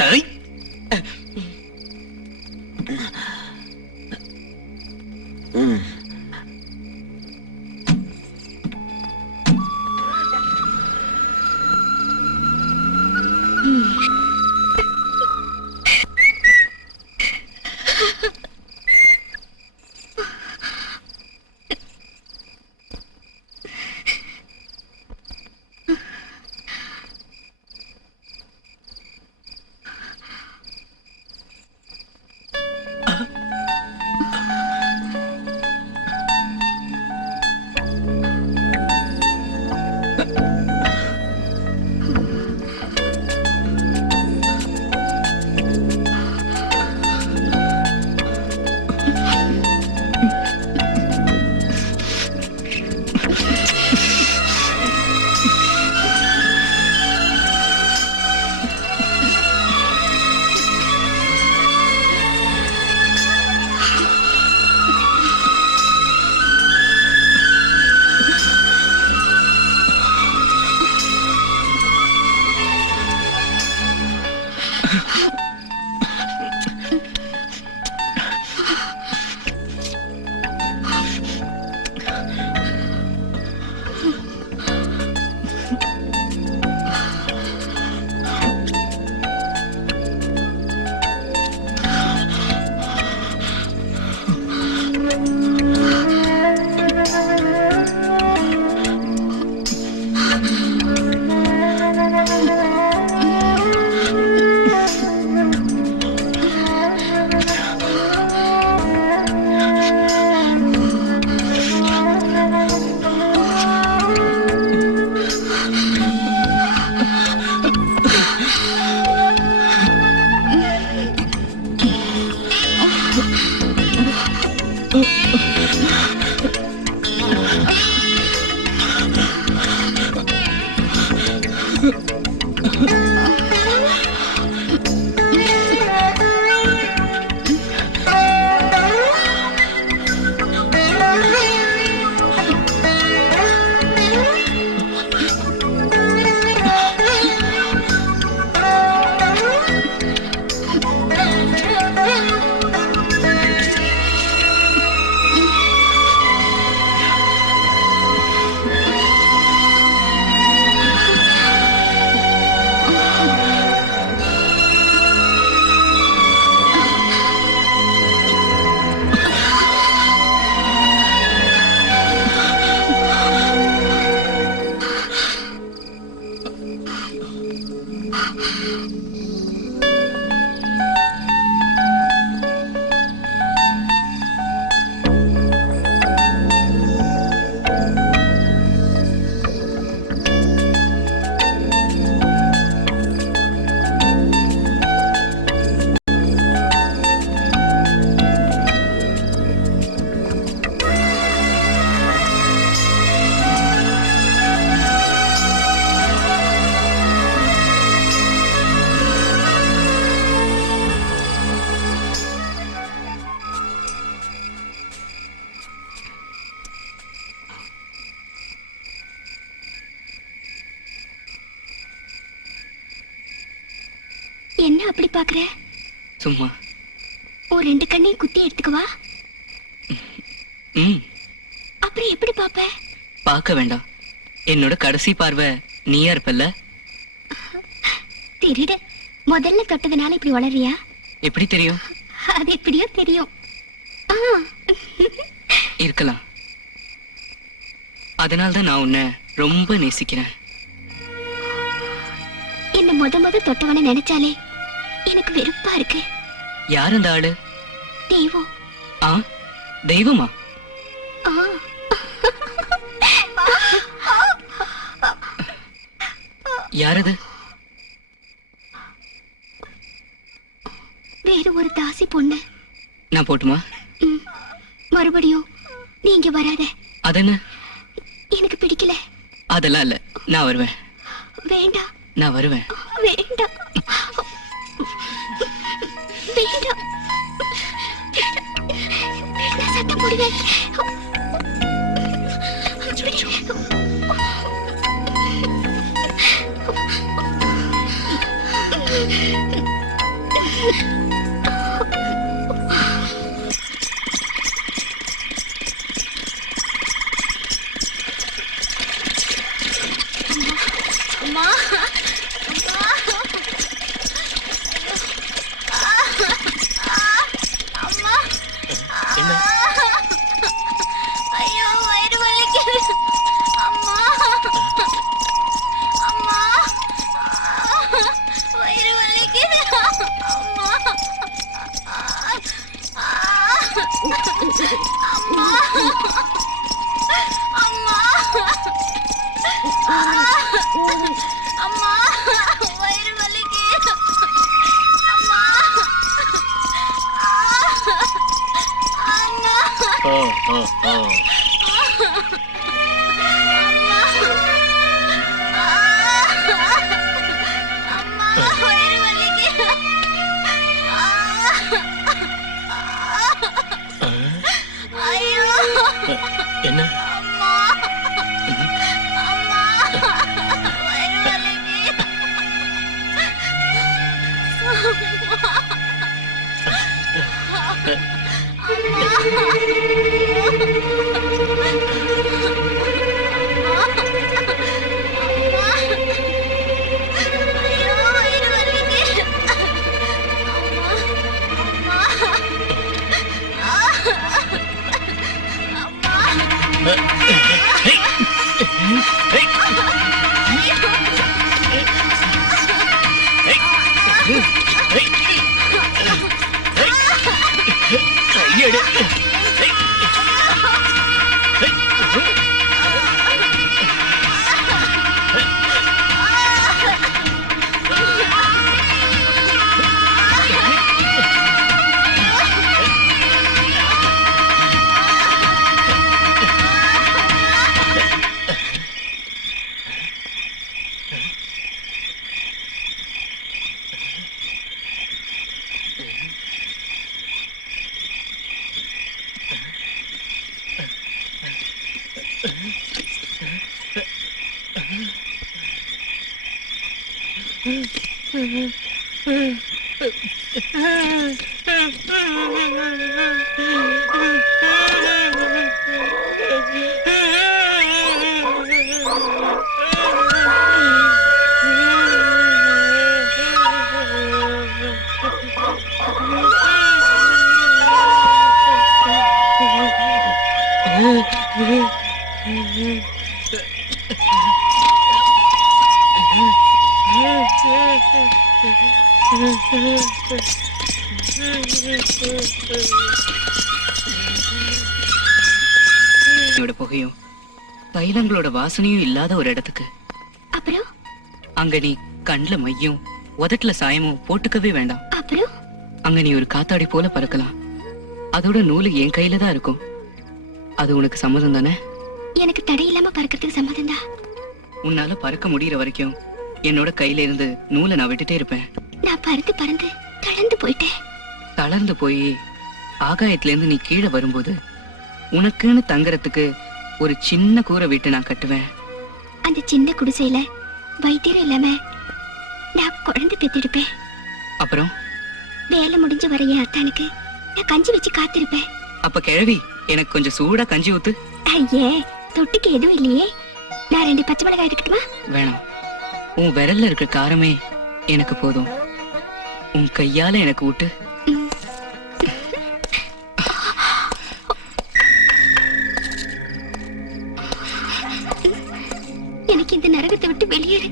என்ன அப்படி பாக்குற? சும்மா. ஒரு 2 கண்ணையும் குத்தி எடுத்துக்கவா? அப்புறம் எப்படி பாப்ப? பார்க்க வேண்டாம். என்னோட கடைசி பார்வை நீயா இருப்பல்ல? திருட முதல்ல தொட்டதுனால இப்படி வளரியா? எப்படி தெரியும்? அது எப்படியோ தெரியும். இருக்கலாம். அதனால்தான் நான் உன்னை ரொம்ப நேசிக்கிறேன். என்ன முத தொட்டவன நினைச்சாலே எனக்கு வெறுப்பா இருக்கு. யார் அந்த ஆளு? தெய்வம். தெய்வமா? யாரது? வேறு ஒரு தாசி பொண்ணு. நான் போட்டுமா? மறுபடியும் நீங்க வராத. அதென்ன? எனக்கு பிடிக்கல. அதெல்லாம் இல்ல, நான் வருவேன். வேண்டாம். நான் வருவேன். வேண்டாம். வேண்டாம். கண்ண மூடுவேன். அம்மா அம்மா என்ன ஐயோ வயிறு வலிக்குது. அம்மா அம்மா வயிறு வலிக்குது. அம்மா அம்மா அம்மா அம்மா வயிறு வலிக்குது. அம்மா அண்ணா ஓ ஓ ஓ அம்மா வயிறு வலிக்குது. ஐயோ என்ன அம்மா அம்மா வயிறு வலிக்குது. ஐயோ வயிறு வலிக்குது. கையெடு புகையும் தைலங்களோட வாசனையும் இல்லாத ஒரு இடத்துக்கு. அப்புறம் அங்க நீ கண்ணுல மையும் உதட்டுல சாயமும் போட்டுக்கவே வேண்டாம். அப்புறம் அங்க நீ ஒரு காத்தாடி போல பறக்கலாம். அதோட நூலு என் கையில தான் இருக்கும். அது உனக்கு சம்மதம் தானே? எனக்கு தடை இல்லாம பறக்கிறதுக்கு சம்மதம் தான். உன்னால பறக்க முடியற வரைக்கும் என்னோட கையில இருந்து நூலை நான் விட்டுட்டே இருப்பேன். நான் பறந்து பறந்து தளர்ந்து போயிட்டேன். தளர்ந்து போய் ஆகாயத்துல இருந்து நீ கீழே வரும்போது உனக்குன்னு தங்கறதுக்கு ஒரு சின்ன கூரை வீட்டை நான் கட்டுவேன். அந்த சின்ன குடிசையில வைத்தியர் இல்லாம நான் குழந்தை பெத்தெடுப்பேன். அப்புறம் வேலை முடிஞ்சு வர என் அத்தானுக்கு நான் கஞ்சி வச்சு காத்திருப்பேன். அப்ப கிழவி எனக்கு கொஞ்சம் சூடா கஞ்சி ஊத்து. ஐயே தொட்டுக்கு எதுவும் இல்லையே. நான் 2 பச்சை மிளகாய் இருக்கட்டுமா? வேணாம், உன் விரல்ல இருக்கிற காரமே எனக்கு போதும். உன் கையால எனக்கு ஊட்டு. எனக்கு இந்த நரகத்தை விட்டு வெளியேறு.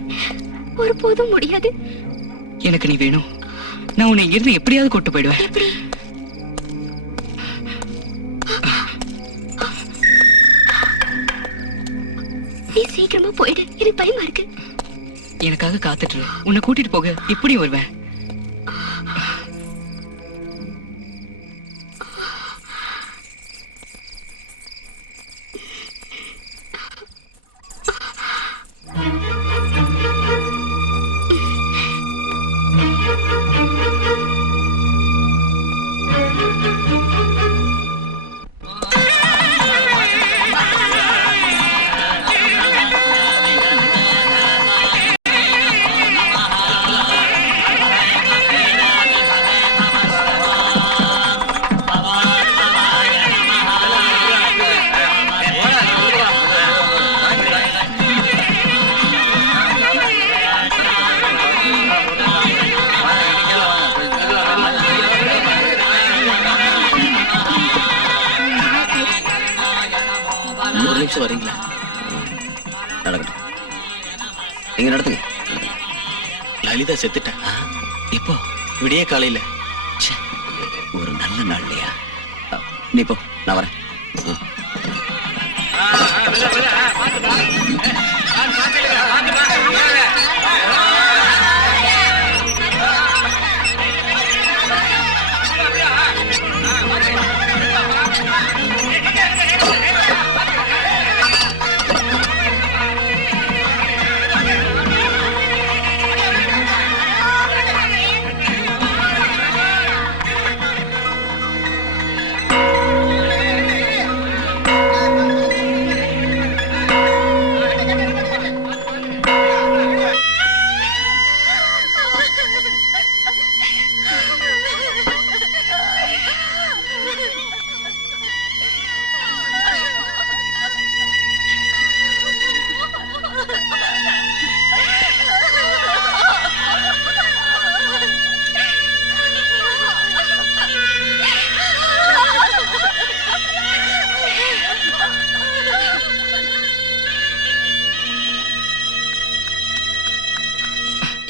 ஒருபோதும் முடியாது. எனக்கு நீ வேணும். நான் உன்னை இங்கிருந்து எப்படியாவது கூட்டு போயிடுவேன். எப்படி? நீ சீக்கிரமா போயிடு. எனக்கு பயமா இருக்கு. எனக்காக காத்துட்டு இரு. உன்னை கூட்டிட்டு போக இப்படி வருவேன். நிமிஷம் வரீங்களா? நடக்கட்டும். நீங்க நடத்துங்க. லலிதா செத்துட்டா. இப்போ விடிய காலையில. ச்சே, ஒரு நல்ல நாள் இல்லையா? நீ போ, நான் வரேன்.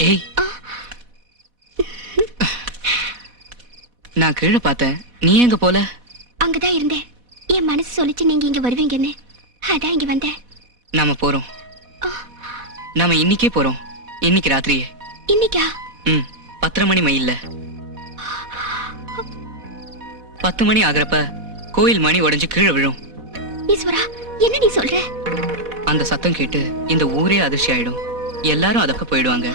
ஏய், நான் கீழே பார்த்தேன். நீ எங்க போல? அங்கதான் இருந்தேன். என் மனசு சொல்லிச்சு நீங்க இங்க வருவீங்கன்னு, அதான் இங்க வந்தேன். நாம போறோம். நாம இன்னைக்கே போறோம். இன்னைக்கு ராத்திரியே. இன்னைக்கா? 10 மணி மைல்ல. 10 மணி ஆகிறப்ப கோயில் மணி உடைஞ்சு கீழே விழும். ஈஸ்வரா, என்ன நீ சொல்ற? அந்த சத்தம் கேட்டு இந்த ஊரே அதிர்ச்சி ஆயிடும். எல்லாரும் அதக்க போயிடுவாங்க.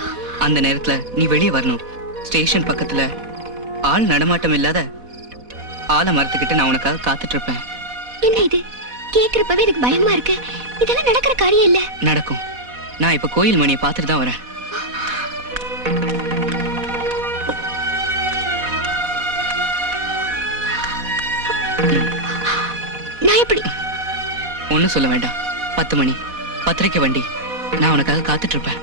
அந்த நேரத்துல நீ வெளியே வரணும். ஸ்டேஷன் பக்கத்துல ஆள் நடமாட்டம் இல்லாத ஆளை மரத்துக்கிட்டு நான் உனக்காக காத்துட்டு இருப்பேன். என்ன இது? கேக்குறப்பவே எனக்கு பயமா இருக்கு. இதெல்லாம் நடக்கிற காரியம் இல்ல. நடக்கும். நான் இப்ப கோயில் மணியை பார்த்துட்டு தான் வரேன். நான் எப்படி? ஒண்ணும் சொல்ல வேண்டாம். 10 மணி 10:30 வண்டி. நான் உனக்காக காத்துட்டு இருப்பேன்.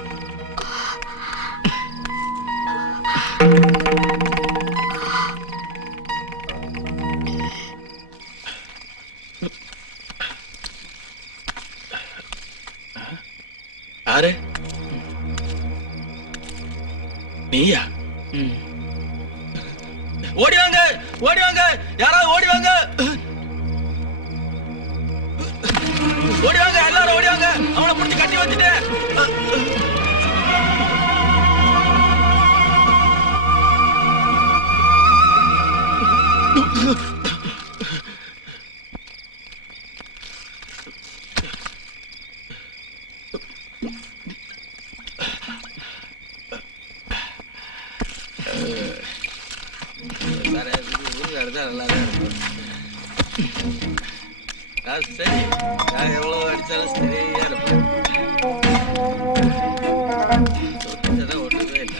யாரு? நீயா? ஓடி வாங்க, ஓடி வாங்க, யாராவது ஓடி வாங்க, ஓடி வாங்க, எல்லாரும் ஓடி வாங்க. அவனை பிடிச்சி கட்டி வச்சுட்டேன். சரி, நான் எவ்வளவு அடிச்சாலும் சரியா இருப்பேன். ஒண்ணுமே இல்லை.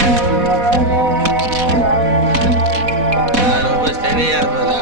ரொம்ப சரியா இருப்பதா?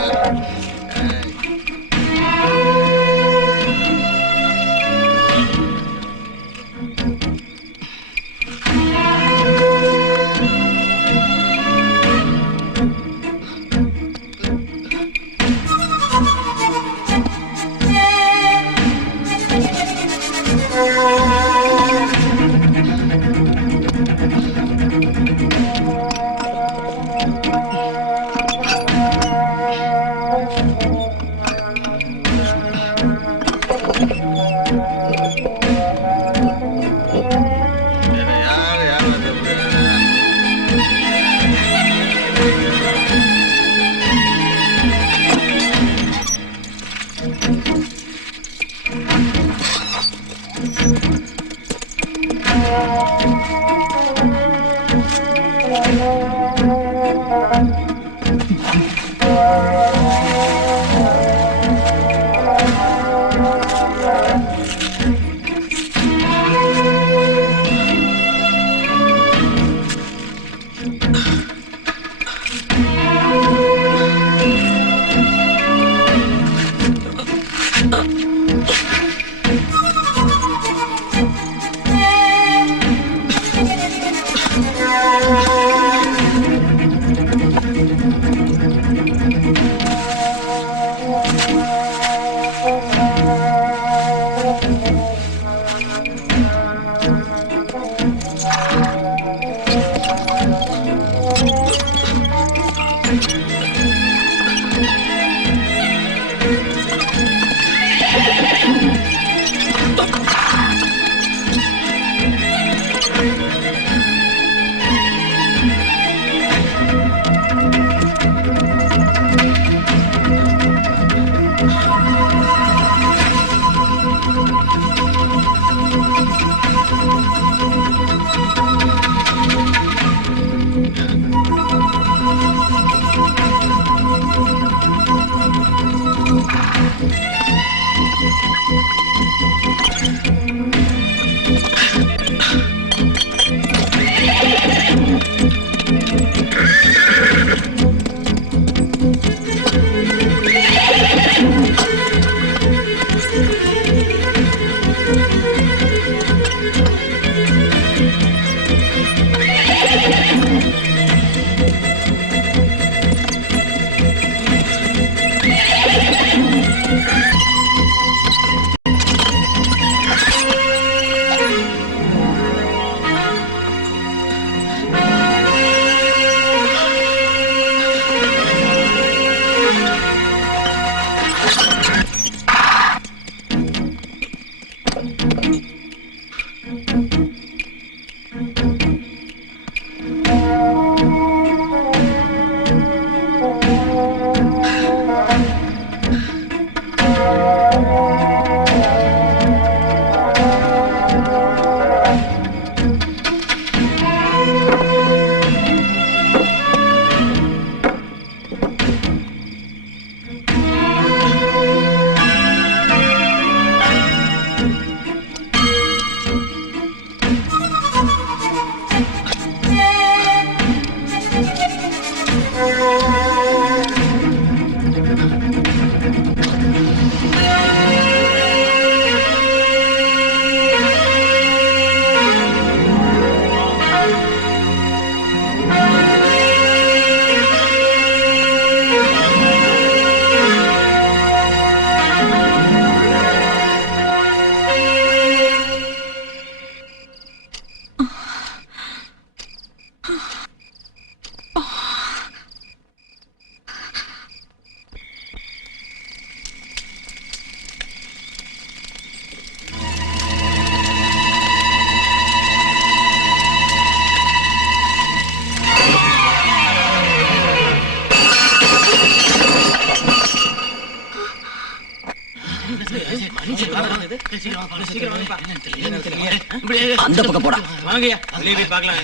அந்த பக்கம் போடா. வாங்கய்யா, வெளியே போய் பார்க்கலாம்.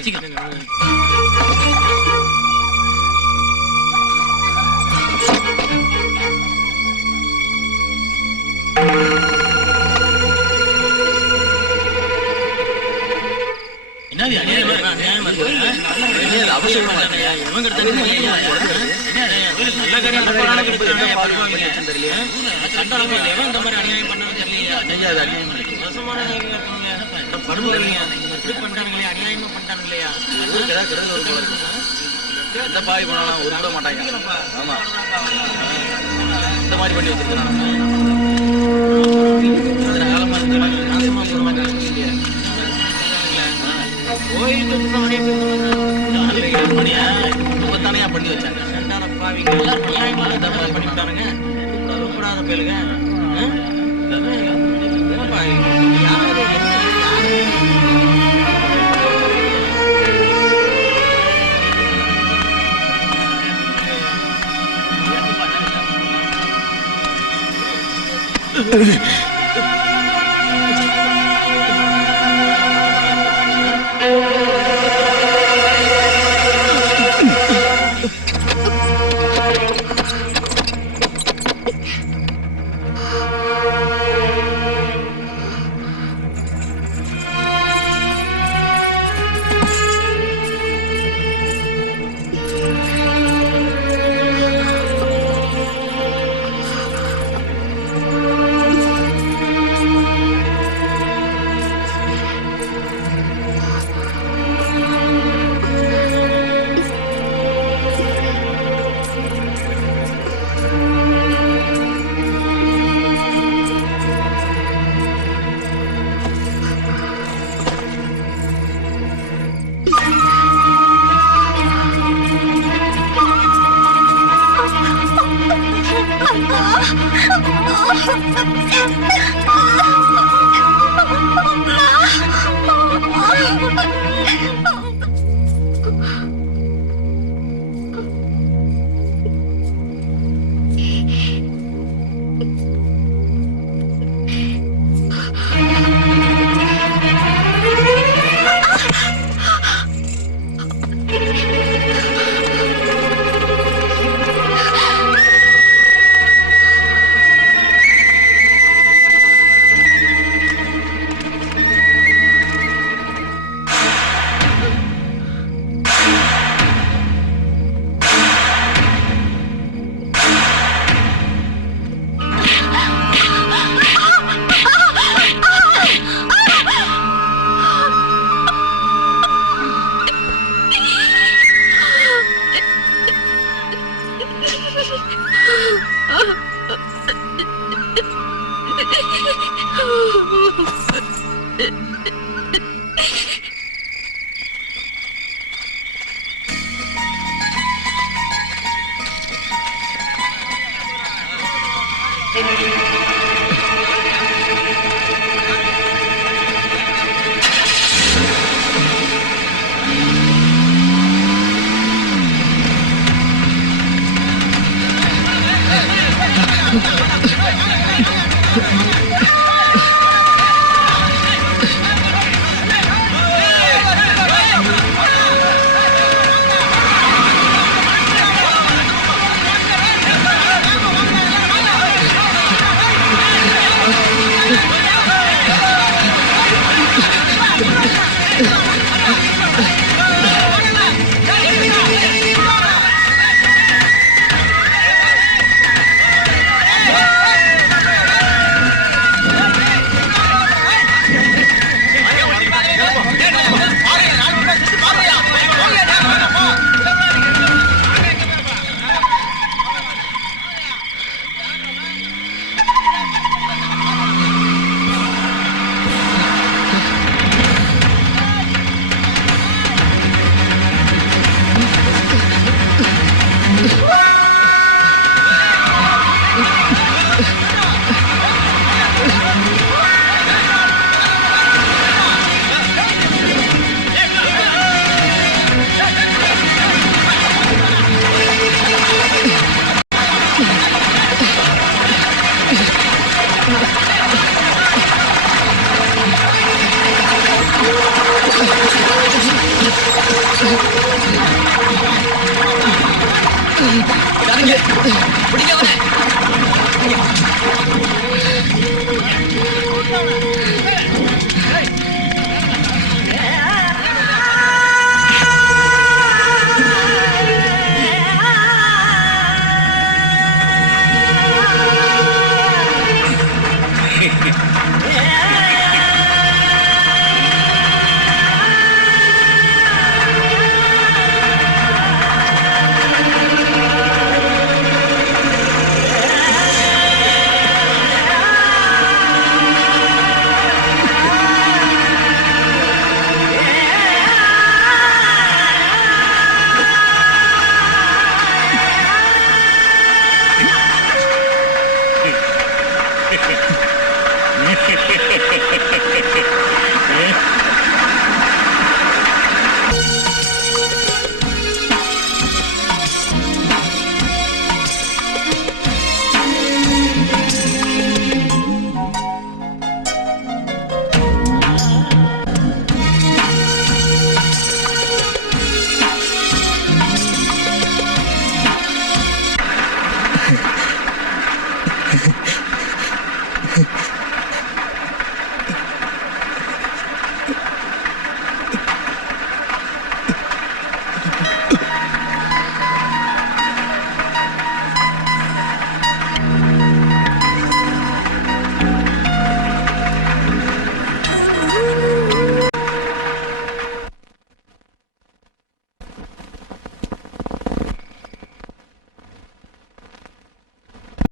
பண்ணி வச்சாங்க. பண்ணிட்டானுங்க. பேருங்க